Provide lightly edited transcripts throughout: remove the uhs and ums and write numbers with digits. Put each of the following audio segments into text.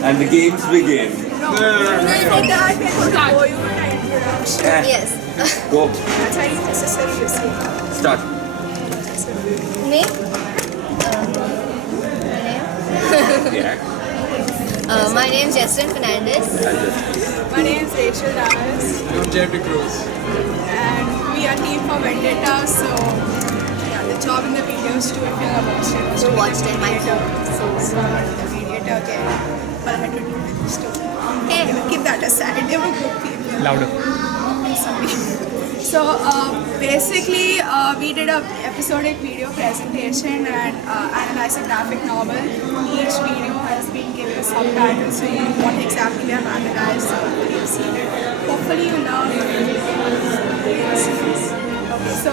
And the games begin. No, for that we are going to go over the introduction. Yes. Go. That's very necessary, you see. Start. Me? Yeah. My name is Jesslyn Fernandez. My name is Rachel Dallas. I'm Jeffrey Cruz. And we are team for Vendetta, so yeah, the job in the video is to, if you have watched it, was So to be watched the it, my mediator. phone. So the mediator again. But I had to do this too. Hey. Keep that aside. They were good people. Louder. Sorry. So basically, we did a episodic video presentation and analyzed a graphic novel. Each video has been given subtitles, so you know what exactly we have analyzed. So hopefully you've seen it. Hopefully you love it. So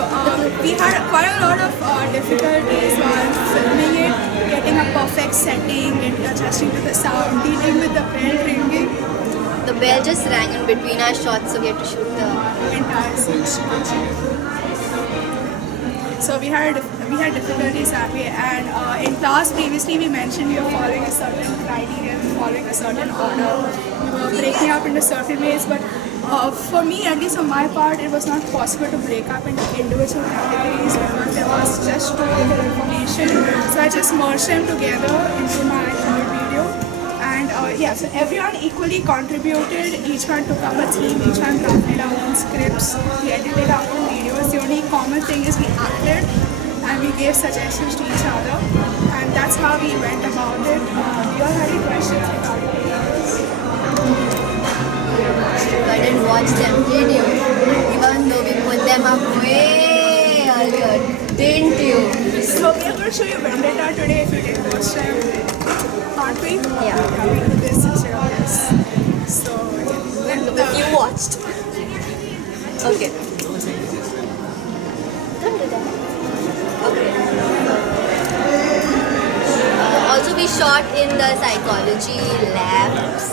we had quite a lot of difficulties while filming it, getting a perfect setting, and adjusting to the sound, dealing with the bell ringing. The bell just rang in between our shots, so we had to shoot the. Entire scene. So we had difficulties that way, and in class previously we mentioned we were following a certain criteria, we were following a certain order, we were breaking up into certain ways, but for me, at least on my part, it was not possible to break up into individual categories because there was just too little information, so I just merged them together into my third video. And yeah, so everyone equally contributed, each one took up a theme, each one drafted our own scripts, we edited our own videos. The only common thing is we acted and we gave suggestions to each other, and that's how we went about it. Do you all have any questions regarding the videos? I didn't watch them, did you? Even though we put them up way earlier, didn't you? So we are going to show you Vendetta today if you didn't watch them, aren't we? Yeah. We do this instead of this. So yeah. You watched. Okay. Come to that. Okay. Also, we shot in the psychology labs.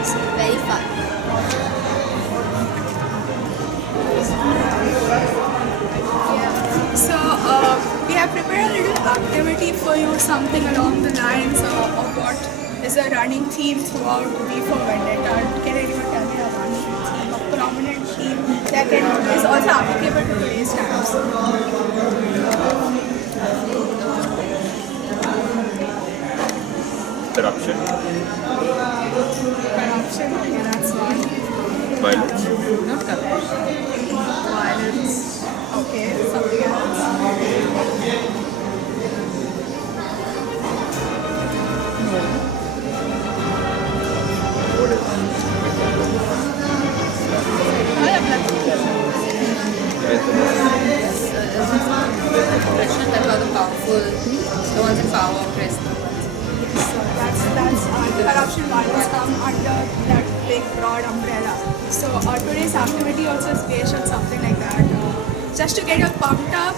It's very fun. So we have prepared a little activity for you, something along the lines of what is a running theme throughout V for Vendetta. Can anyone tell me a running theme, a prominent theme that is also applicable to today's times? Corruption. Corruption, okay, that's one. Violence. Not corruption. Violence. Okay, something else. What is Russian that are the powerful, the ones in power, oppress the ones. So that's corruption violence come under that big broad umbrella. So today's activity also is based on something like that. Just to get you pumped up,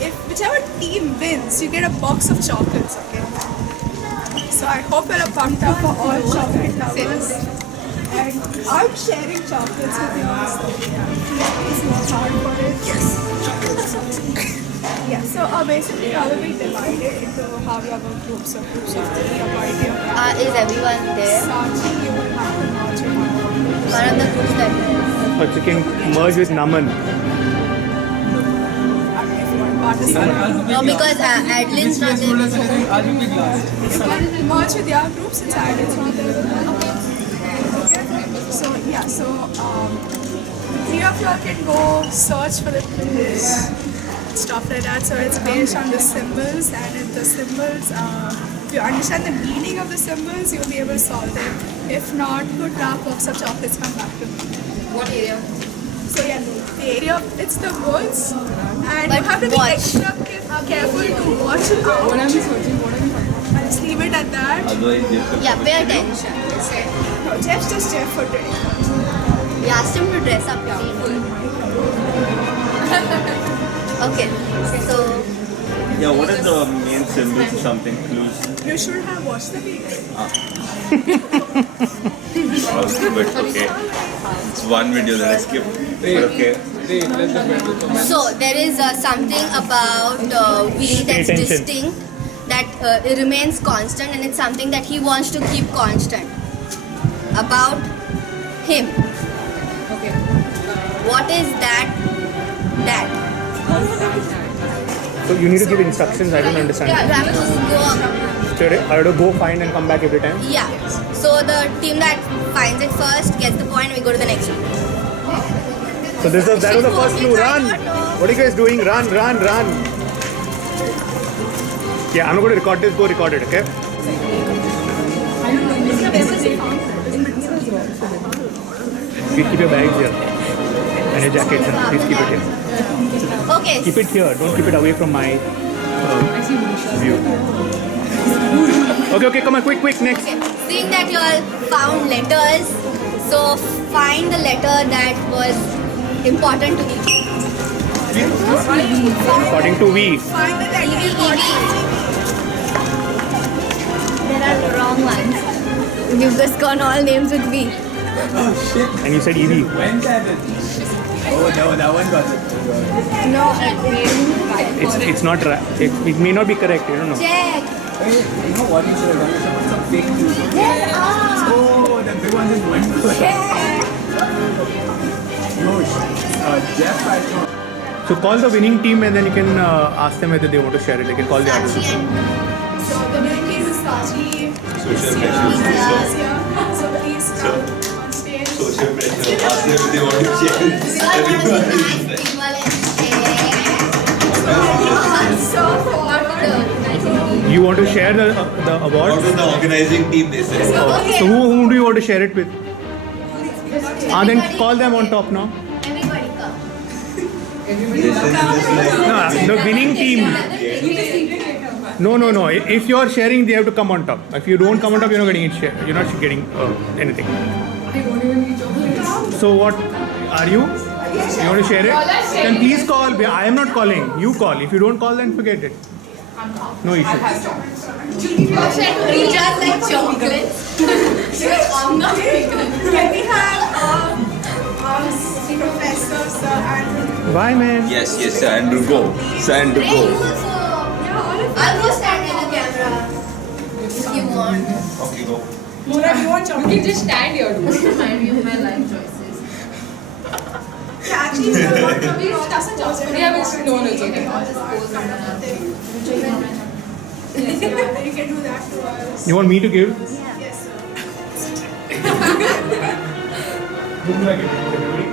if whichever team wins, you get a box of chocolates. Okay. So I hope you're pumped up for all chocolate lovers. And I'm sharing chocolates with you. So please work hard for it. Yes. Yeah. So basically, I will be divided into how we have groups of 3 according to your Is everyone there? Sachi, you will have to merge your mind. One of the groups that But you can merge with Naman. If you want to participate, no, because Adlin's not there. you can merge with your group since I did something. So yeah, so 3 of you all can go search for the clues, stuff like that. So it's based on the symbols, and if the symbols, if you understand the meaning of the symbols, you'll be able to solve them. If not, good luck, box of chocolates, come back to me. What area? So yeah, the area, it's the woods, and But you have to be watch. extra careful to watch out. What are we searching? What are we finding? I'll just leave it at that. otherwise you have to Yeah, pay attention. No, Jeff's just Jeff for today. We asked him to dress up. Okay, so Yeah, what are the main symbols or something? Clues? You should have watched the video. But okay. It's one video that I skipped. But okay. So there is something about we that's attention. distinct that it remains constant, and it's something that he wants to keep constant about him. Okay. What is that? So you need to give instructions. I don't understand. You have to go. So I have to go find and come back every time. Yeah. So the team that finds it first gets the point. We go to the next one. So that was the first clue. Run! What are you guys doing? Run! Yeah, I'm not going to record this. Go record it, okay? Please keep your bags here and your jackets. Please keep it here. Okay. Keep it here. Don't keep it away from my view. Okay. Come on, quick. Next. Okay. Seeing that you all found letters, so find the letter that was important to me. According to V. Find the letter Evie. important. There are wrong ones. You've just gone all names with V. And you said EV. When that is? Oh no, that one got it. No. It's not right. It may not be correct. You don't know. Check. Hey, you know what you should have done? You should put some fake news. There are. Oh, the big ones is one good. Check. Jeff, I thought. So call the winning team and then you can ask them whether they want to share it. They can call the others. Sachi and So the winning team is Sachi. Social Sia, pressure. Sia. So please come on stage. Social pressure. Ask them if they want to share. So forward. You want to share the award? What was the organizing team they said? So whom do you want to share it with? Then call them on top now. Everybody come. No, the winning team. No. If you are sharing, they have to come on top. If you don't come on top, you're not getting it share. You're not getting anything. So what are you? You want to share it? Then please call. I am not calling. You call. If you don't call, then forget it. No issue. We just like chocolates. I'm not Can we have Professor Sir Andrew? Bye, man. Yes, Sir Andrew, go. Sir Andrew, Hey, you go. also. I'll go stand in the camera if you want. Okay, go. Mona, do you want You chocolate? can just stand here. Dude. Remind me of my life choices. Yeah, actually, it's not from you. Doesn't chocolate. Yeah, but no, it's okay. Yeah, you can do that to us. You want me to give? Yes, sir. Who do I give? Everybody?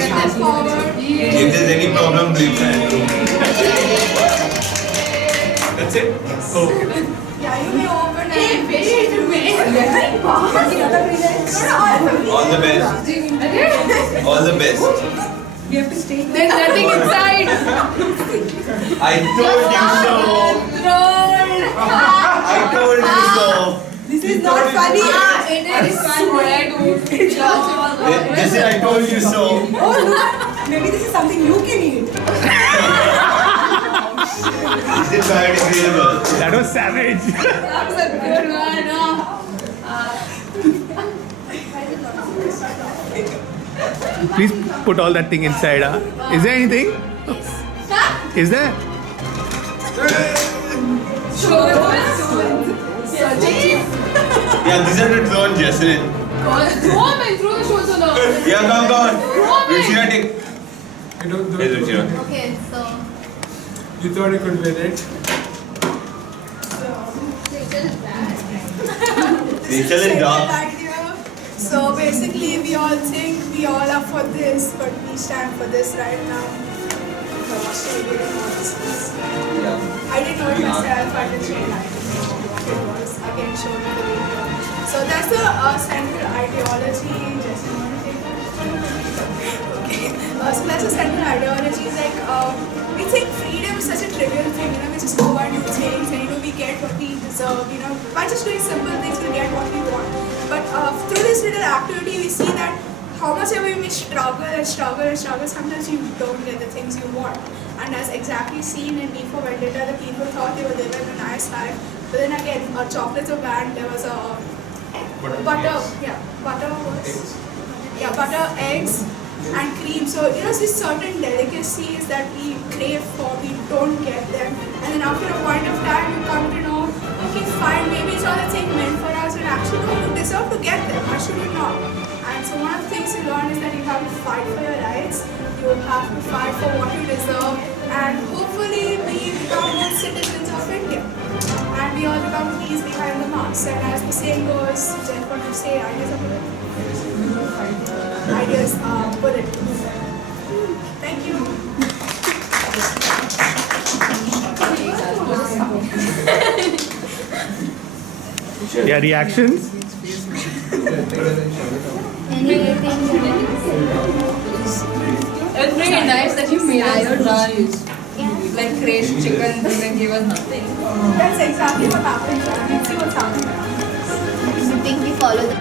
Step forward. If there's any problem, please Sir Andrew. That's it? Okay. Yeah, you may open and All the best. All the best. There's nothing inside. I told you so. I told you so. This is not funny. It is swear, dude. This is I told you so. Oh, look. Maybe this is something you can eat. Is it biodegradable? That was savage. That's a good one. Please put all that thing inside. Is there anything? Is there? Show them Yeah, these are the drones, Jessalyn. Throw them and throw the shows on. Yeah, come on. Ruchira, take. You don't do Hey, it. Ruchira. Okay, so. You thought you could win it. Rachel is dark. So basically, we all think we all are for this, but we stand for this right now. I didn't know it myself. I didn't really like it. It was again shown in the video. So that's the central ideology. Just want to take that. Okay. So that's the central ideology. Is like we think freedom is such a trivial thing. We just go and do things, and we get what we deserve. By just doing simple things, we get what we want. But through this little activity, we see that how much ever you may struggle, sometimes you don't get the things you want. And as exactly seen in V for Vendetta, the people thought they were living a nice life. But then again, chocolates were banned. There was a butter, eggs. and cream. So these certain delicacies that we crave for, we don't get them, and then after a point of time, you come to know, okay, fine, maybe it's not a thing meant for us, and actually, no, you deserve to get them. Why should you not? And so one of the things you learn is that you have to fight for your rights. You have to fight for what you deserve, and hopefully we become good citizens of India. And we all become peace behind the mask. And as the saying goes, then what you say, ideas are bullet. Ideas are bullet. Thank you. Yeah, reactions? It's really nice that you made us rice. Like crushed chicken and then gave us nothing. That's exactly what happened. Let's see what's happening. I think we follow the